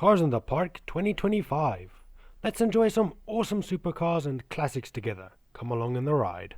Cars in the Park 2025. Let's enjoy some awesome supercars and classics together. Come along in the ride.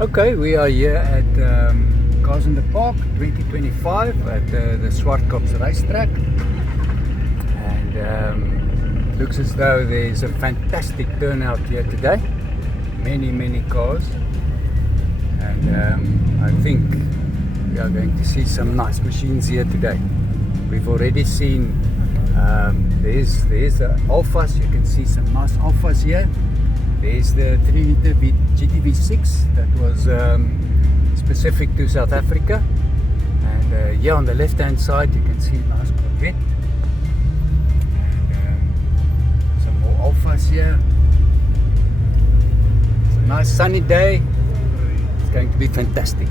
Okay, we are here at Cars in the Park 2025 at the Zwartkops racetrack, and looks as though there's a fantastic turnout here today. Many cars, and I think we are going to see some nice machines here today. We've already seen there's the Alphas. You can see some nice Alphas here. There's the 3-liter GTV6 that was specific to South Africa, and here on the left hand side you can see a nice Corvette, and some more Alphas here. It's a nice sunny day. It's going to be fantastic.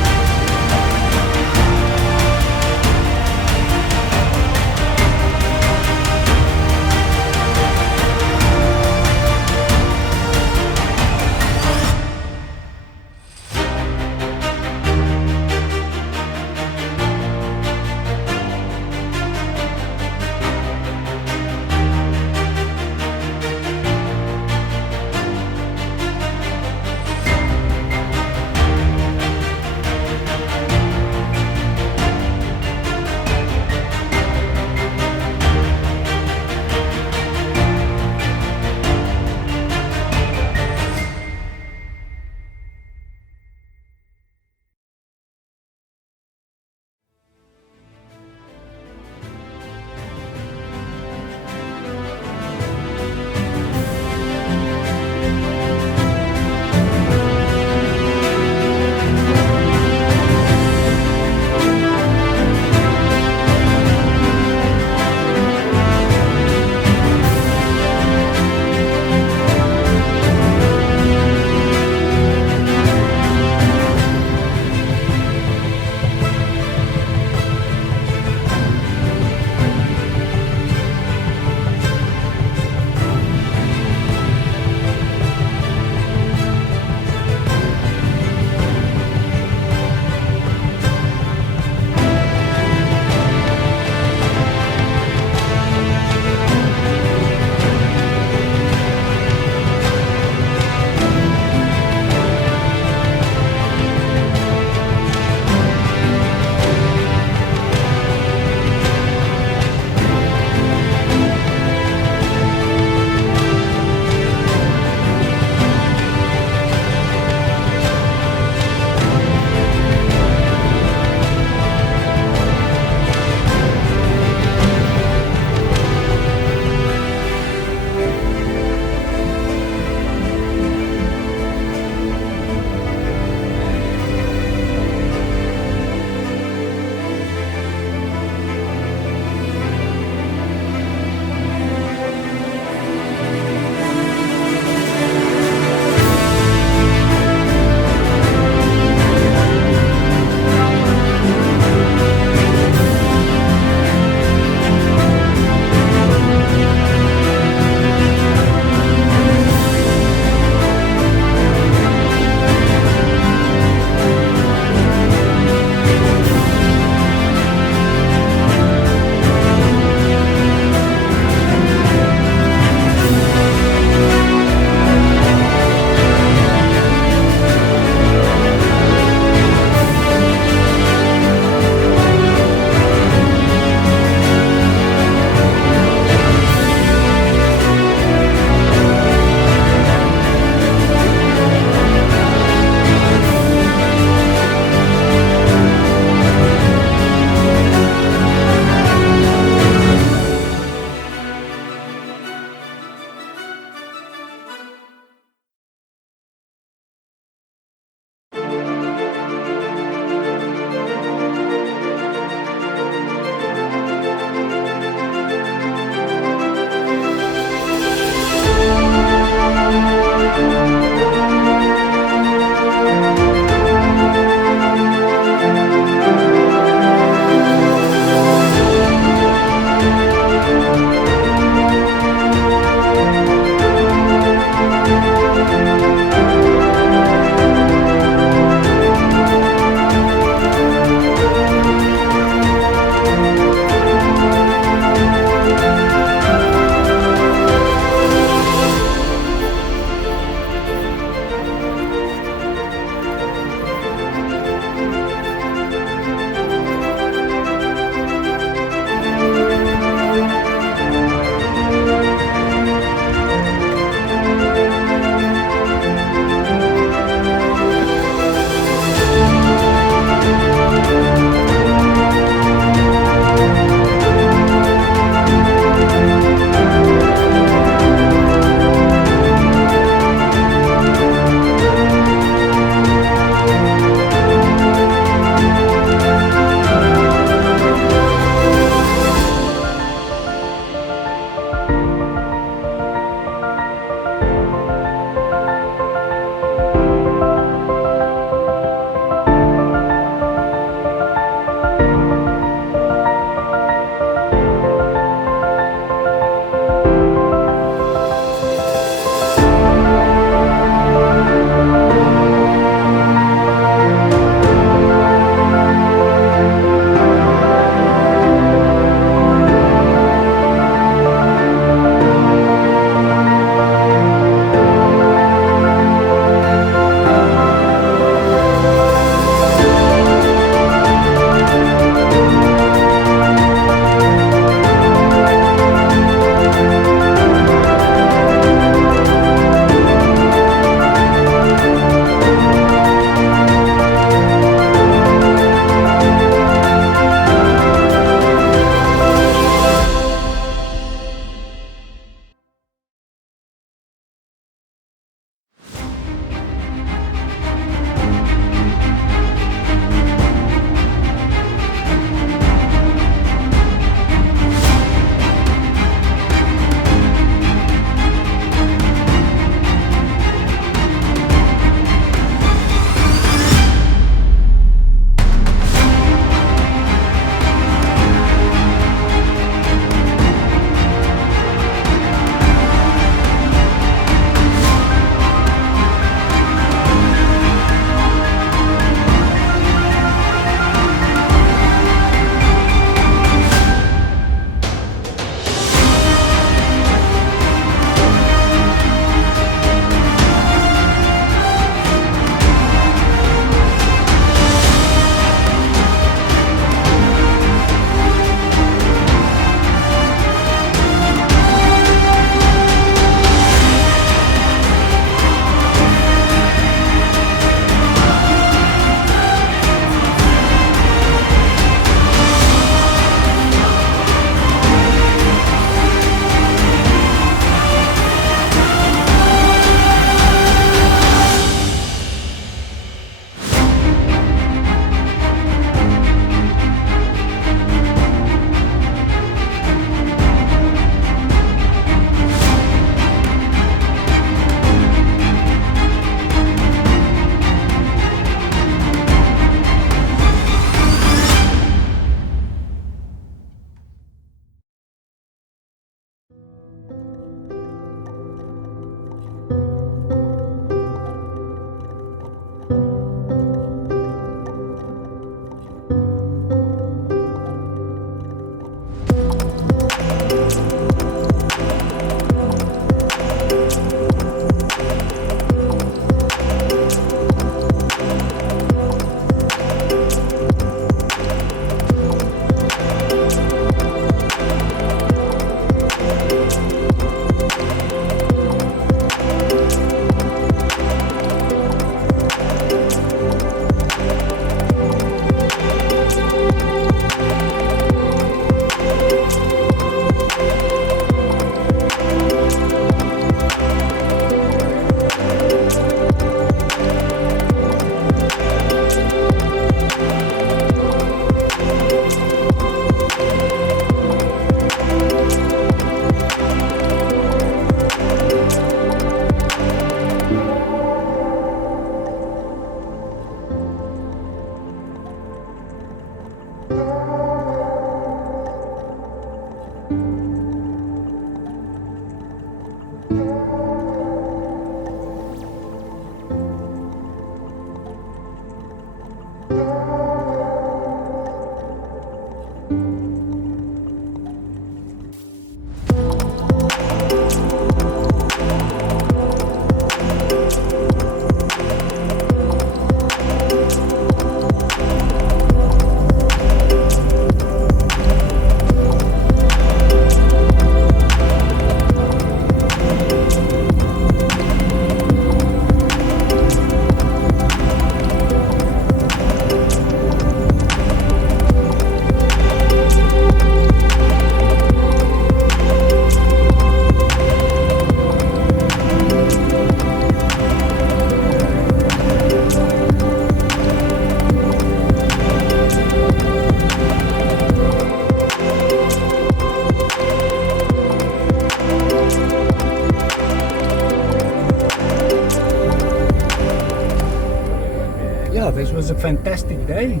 was a fantastic day.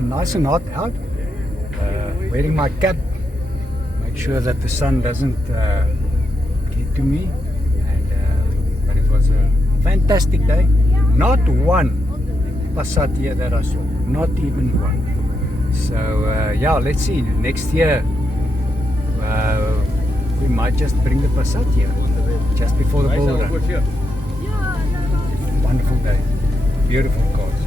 Nice and hot out. Wearing my cap, make sure that the sun doesn't get to me. And but it was a fantastic day. Not one Passat here that I saw, not even one. So yeah, let's see. Next year we might just bring the Passat here, just before the bull run. Wonderful day, beautiful cars.